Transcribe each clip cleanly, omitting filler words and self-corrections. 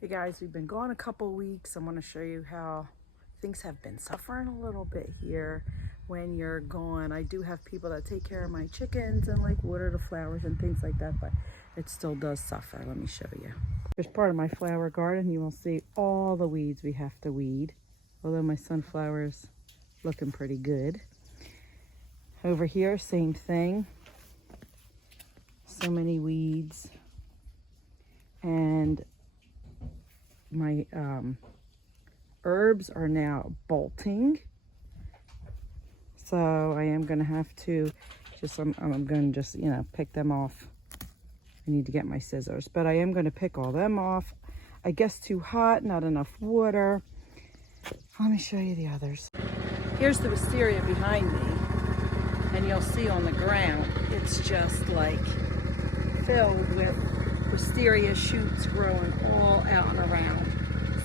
Hey guys, we've been gone a couple weeks. I want to show you how things have been suffering a little bit here when you're gone. I do have people that take care of my chickens and like water the flowers and things like that, but it still does suffer. Let me show you. Here's part of my flower garden. You will see all the weeds we have to weed, although my sunflower is looking pretty good. Over here, same thing. So many weeds. And my herbs are now bolting, so I am going to have to I'm going to just, pick them off. I need to get my scissors, but I am going to pick all them off. I guess too hot, not enough water. Let me show you the others. Here's the wisteria behind me, and you'll see on the ground it's just like filled with wisteria shoots growing all out and around.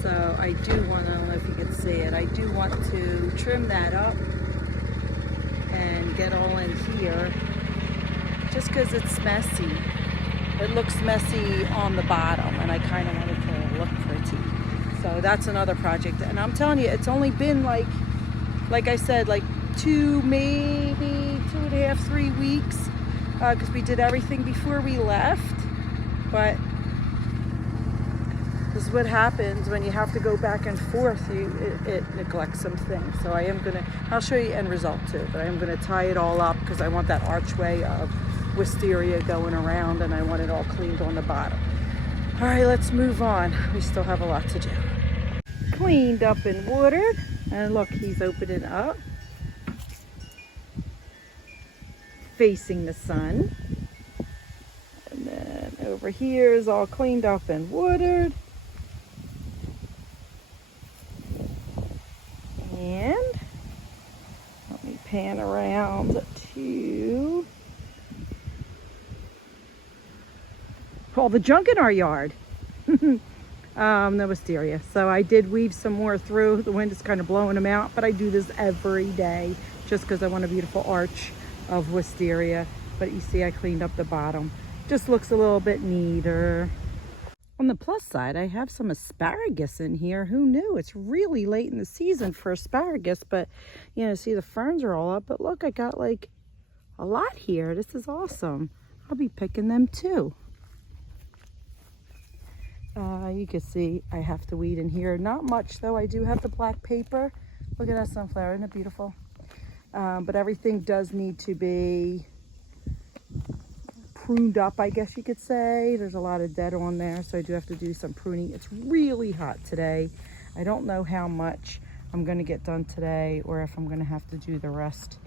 So I do want to, I don't know if you can see it, I do want to trim that up and get all in here just because it's messy. It looks messy on the bottom and I kind of want it to look pretty. So that's another project. And I'm telling you, it's only been like I said, like maybe 2.5, 3 weeks because we did everything before we left. But this is what happens when you have to go back and forth. It neglects some things. So I'll show you end result too, but I am gonna tie it all up because I want that archway of wisteria going around and I want it all cleaned on the bottom. All right, let's move on. We still have a lot to do. Cleaned up and watered, and look, he's opening up, facing the sun. And then over here is all cleaned up and watered. And let me pan around to all the junk in our yard. The wisteria. So I did weave some more through. The wind is kind of blowing them out, but I do this every day just because I want a beautiful arch of wisteria. But you see I cleaned up the bottom. Just looks a little bit neater. On the plus side, I have some asparagus in here. Who knew? It's really late in the season for asparagus, but see the ferns are all up. But look, I got like a lot here. This is awesome. I'll be picking them too. You can see I have to weed in here. Not much though. I do have the black paper. Look at that sunflower. Isn't it beautiful? But everything does need to be pruned up, I guess you could say. There's a lot of dead on there, so I do have to do some pruning. It's really hot today. I don't know how much I'm going to get done today or if I'm going to have to do the rest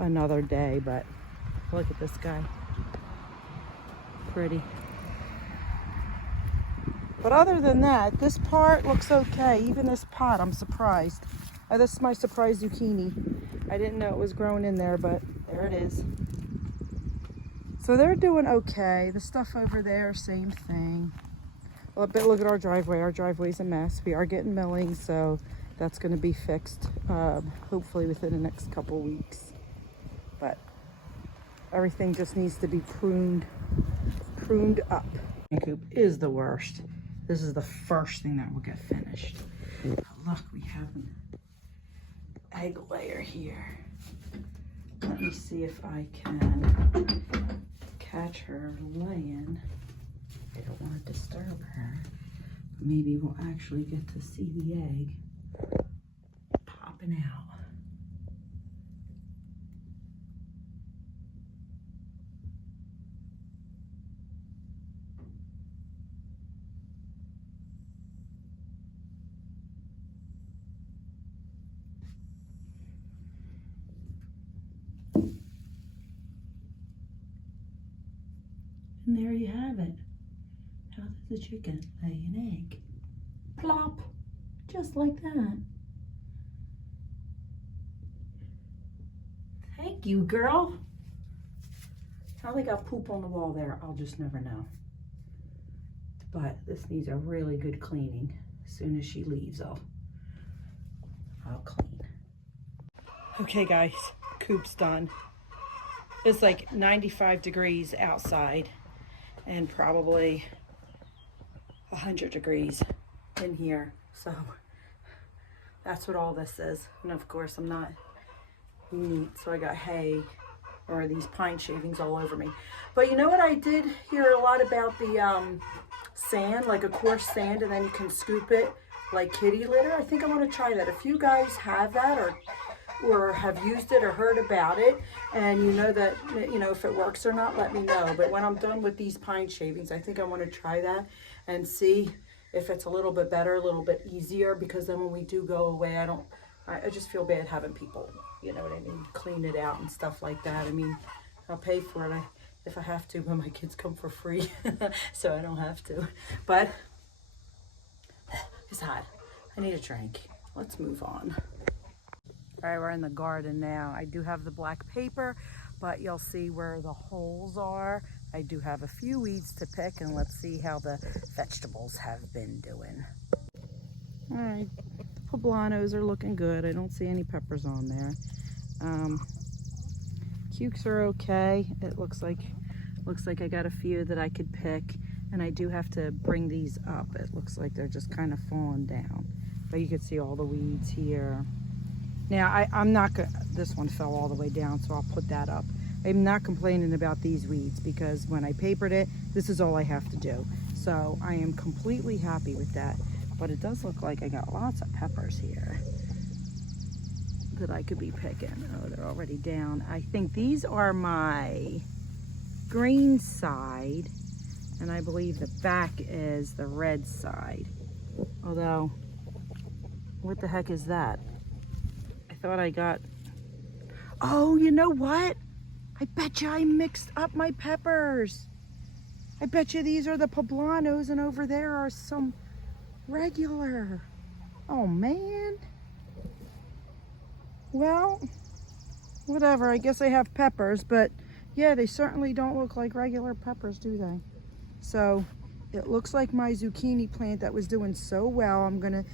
another day, but look at this guy. Pretty. But other than that, this part looks okay. Even this pot, I'm surprised. This is my surprise zucchini. I didn't know it was growing in there, but there it is. So they're doing okay. The stuff over there, same thing. Well, but look at our driveway. Our driveway's a mess. We are getting milling, so that's going to be fixed hopefully within the next couple weeks. But everything just needs to be pruned up. Coop is the worst. This is the first thing that will get finished. Look, we have an egg layer here. Let me see if I can catch her laying. I don't want to disturb her, but maybe we'll actually get to see the egg popping out. And there you have it. How does the chicken lay an egg? Plop! Just like that. Thank you, girl. How they got poop on the wall there, I'll just never know. But this needs a really good cleaning. As soon as she leaves, I'll clean. Okay, guys, coop's done. It's like 95 degrees outside and probably 100 degrees in here. So that's what all this is. And of course I'm not neat, so I got hay or these pine shavings all over me. But you know what I did hear a lot about the sand, like a coarse sand, and then you can scoop it like kitty litter. I think I want to try that. If you guys have that or have used it or heard about it, and you know that, you know, if it works or not, let me know. But when I'm done with these pine shavings, I think I want to try that and see if it's a little bit better, a little bit easier, because then when we do go away, I just feel bad having people, you know what I mean, clean it out and stuff like that. I mean, I'll pay for it if I have to, but my kids come for free, so I don't have to. But it's hot. I need a drink. Let's move on. All right, we're in the garden now. I do have the black paper, but you'll see where the holes are. I do have a few weeds to pick, and let's see how the vegetables have been doing. All right, the poblanos are looking good. I don't see any peppers on there. Cukes are okay. It looks like I got a few that I could pick, and I do have to bring these up. It looks like they're just kind of falling down, but you can see all the weeds here. Now, I'm not gonna, this one fell all the way down, so I'll put that up. I'm not complaining about these weeds because when I papered it, this is all I have to do. So I am completely happy with that. But it does look like I got lots of peppers here that I could be picking. Oh, they're already down. I think these are my green side, and I believe the back is the red side. Although, what the heck is that? I thought I got, oh, you know what? I bet you I mixed up my peppers. I bet you these are the poblanos and over there are some regular. Oh man. Well, whatever. I guess I have peppers, but yeah, they certainly don't look like regular peppers, do they? So it looks like my zucchini plant that was doing so well. I'm gonna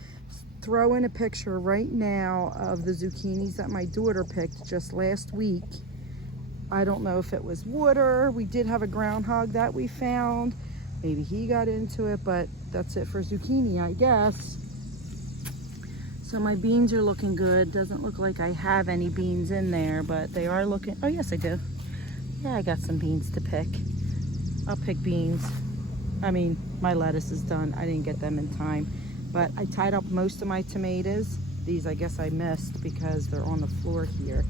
throw in a picture right now of the zucchinis that my daughter picked just last week. I don't know if it was water. We did have a groundhog that we found. Maybe he got into it, but that's it for zucchini, I guess. So my beans are looking good. Doesn't look like I have any beans in there, but they are looking, oh yes I do. Yeah, I got some beans to pick. I'll pick beans. I mean, my lettuce is done. I didn't get them in time, but I tied up most of my tomatoes. These I guess I missed because they're on the floor here.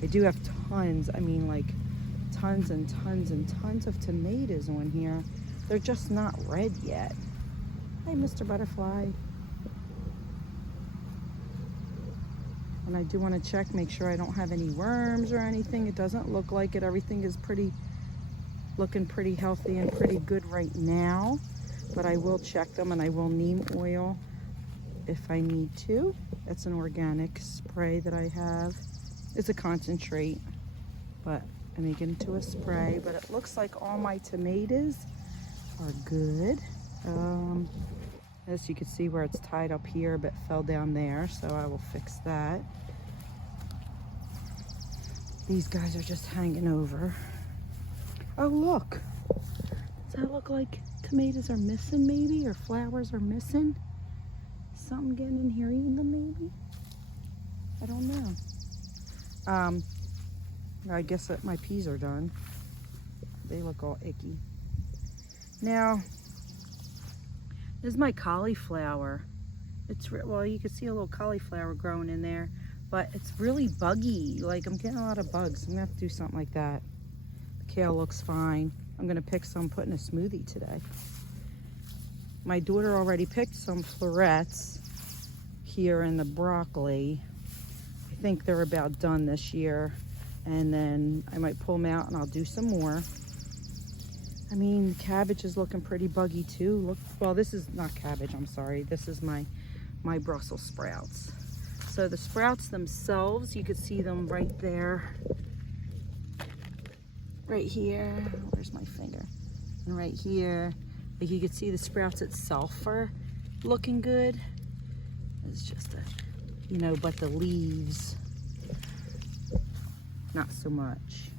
I do have tons, I mean like tons and tons and tons of tomatoes on here. They're just not red yet. Hi, Mr. Butterfly. And I do want to check, make sure I don't have any worms or anything. It doesn't look like it. Everything is looking pretty healthy and pretty good right now. But I will check them, and I will neem oil if I need to. It's an organic spray that I have. It's a concentrate, but I make it into a spray. But it looks like all my tomatoes are good. As you can see where it's tied up here, but fell down there, so I will fix that. These guys are just hanging over. Oh look, does that look like tomatoes are missing maybe, or flowers are missing? Something getting in here eating them maybe? I don't know. I guess that my peas are done. They look all icky. Now, this is my cauliflower. It's, well, you can see a little cauliflower growing in there, but it's really buggy. Like, I'm getting a lot of bugs. I'm gonna have to do something like that. The kale looks fine. I'm gonna pick some, put in a smoothie today. My daughter already picked some florets here in the broccoli. I think they're about done this year. And then I might pull them out and I'll do some more. I mean, cabbage is looking pretty buggy too. Look, well, this is not cabbage, I'm sorry. This is my Brussels sprouts. So the sprouts themselves, you can see them right there. Right here, where's my finger? And right here, like you can see the sprouts itself are looking good. It's just a, you know, but the leaves, not so much.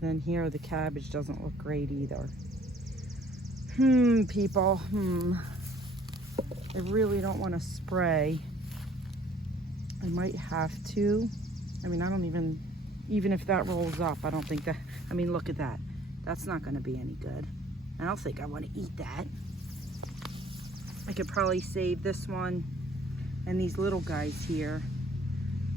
Then here, the cabbage doesn't look great either. People, I really don't want to spray. I might have to. I mean, I don't even if that rolls up, I don't think that, I mean, look at that. That's not going to be any good. I don't think I want to eat that. I could probably save this one and these little guys here.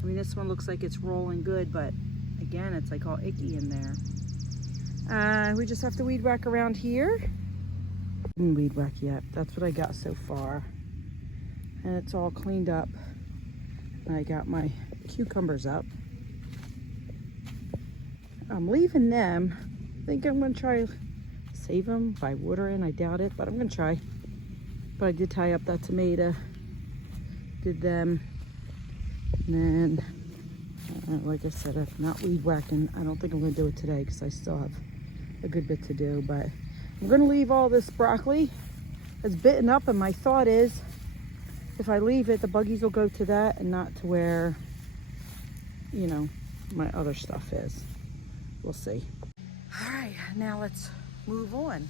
I mean, this one looks like it's rolling good, but again, it's like all icky in there. We just have to weed whack around here. Didn't weed whack yet. That's what I got so far. And it's all cleaned up. And I got my cucumbers up. I'm leaving them. I think I'm gonna try save them by watering. I doubt it, but I'm gonna try. But I did tie up that tomato. Did them. And then, like I said, I'm not weed whacking. I don't think I'm gonna do it today because I still have a good bit to do. But I'm gonna leave all this broccoli. It's bitten up, and my thought is, if I leave it, the buggies will go to that and not to where, you know, my other stuff is. We'll see. All right, now let's move on.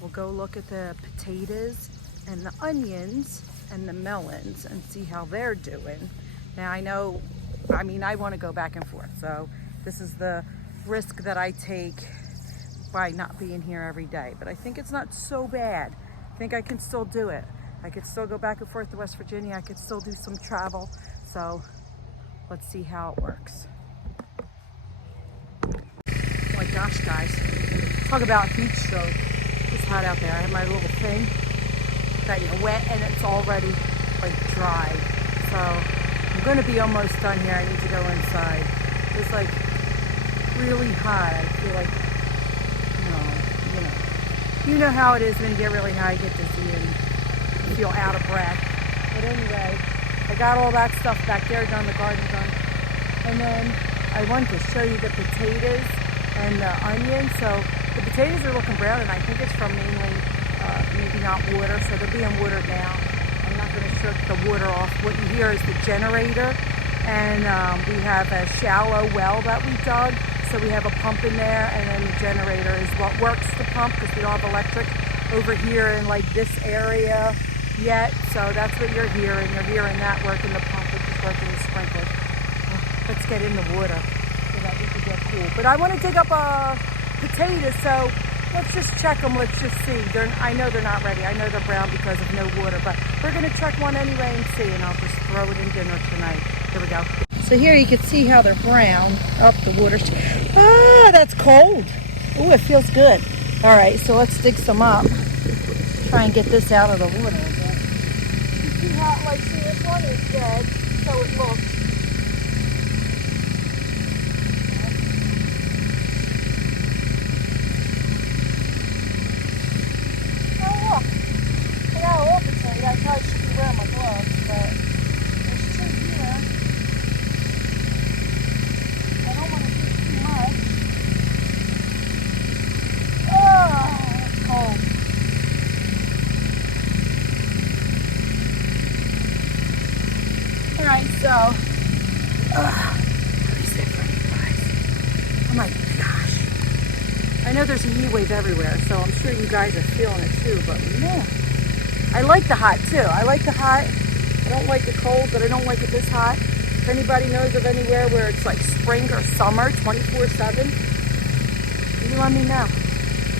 We'll go look at the potatoes and the onions and the melons and see how they're doing. Now I know, I mean, I want to go back and forth. So this is the risk that I take by not being here every day. But I think it's not so bad. I think I can still do it. I could still go back and forth to West Virginia. I could still do some travel. So let's see how it works. Oh my gosh, guys. Talk about heat stroke. It's hot out there. I have my little thing that, you know, wet, and it's already like dry. So I'm going to be almost done here. I need to go inside. It's like really hot. I feel like, you know how it is when you get really high, you get dizzy and you feel out of breath. But anyway, I got all that stuff back there done, the garden done. And then I wanted to show you the potatoes and the onions. So the potatoes are looking brown, and I think it's from mainly maybe not water, so they're being watered now. I'm not going to shut the water off. What you hear is the generator, and we have a shallow well that we dug. So we have a pump in there, and then the generator is what works the pump because we don't have electric over here in like this area yet. So that's what you're hearing. You're hearing that working the pump, which is working the sprinkler. Let's get in the water so that we can get cool. But I want to dig up potatoes, so let's just check them. Let's just see. I know they're not ready. I know they're brown because of no water, but we're going to check one anyway and see, and I'll just throw it in dinner tonight. Here we go. So here you can see how they're brown. Up the water's... Ah, that's cold. Oh, it feels good. All right, so let's dig some up. Try and get this out of the water a bit. You see how, like, see, this one is dead, so it looks. Oh, look. I got a little potato. I probably should be wearing my gloves, but there's two here. I don't want to do too much. Oh, it's cold. All right, so let me sit for you guys. Oh my gosh. I know there's a heat wave everywhere, so I'm sure you guys are feeling it too, but man, I like the hot too. I like the hot. I don't like the cold, but I don't like it this hot. If anybody knows of anywhere where it's like spring or summer, 24/7, you let me know.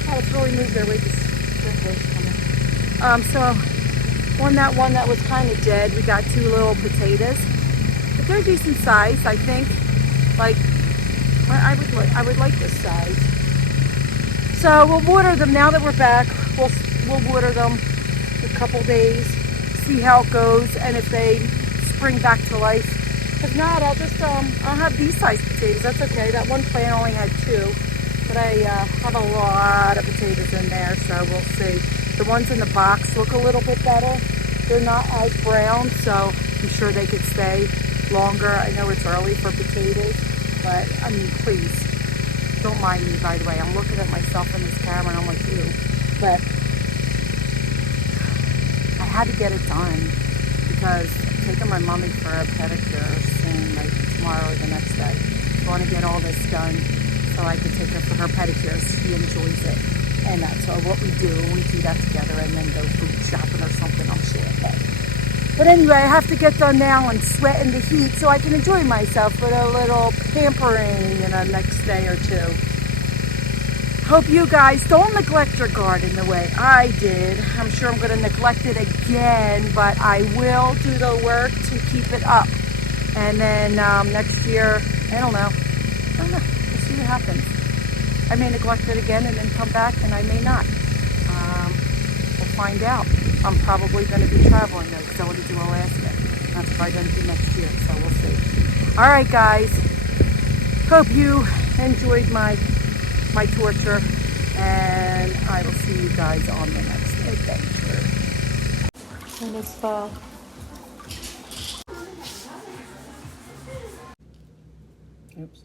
Oh, it's really moved their way. So on that one that was kind of dead, we got two little potatoes, but they're decent size, I think. Like, I would like this size. So we'll water them now that we're back. We'll water them a couple days, see how it goes, and if they spring back to life. If not, I'll just I'll have these size potatoes. That's okay. That one plant only had two, but I have a lot of potatoes in there, so we'll see. The ones in the box look a little bit better. They're not as brown, so I'm sure they could stay longer. I know it's early for potatoes, but I mean, please don't mind me. By the way, I'm looking at myself in this camera, and I'm like, ew. But I had to get it done because I'm taking my mommy for a pedicure soon, like tomorrow or the next day. I want to get all this done so I can take her for her pedicure. She enjoys it. And that's what we do. We do that together and then go food shopping or something. I'm But anyway, I have to get done now and sweat in the heat so I can enjoy myself with a little pampering in the next day or two. Hope you guys don't neglect your garden the way I did. I'm sure I'm going to neglect it again, but I will do the work to keep it up. And then next year, I don't know. We'll see what happens. I may neglect it again and then come back, and I may not. We'll find out. I'm probably going to be traveling though, because I want to do Alaska. That's probably going to be next year, so we'll see. All right, guys. Hope you enjoyed my torture, and I will see you guys on the next adventure. And it's fall. Oops.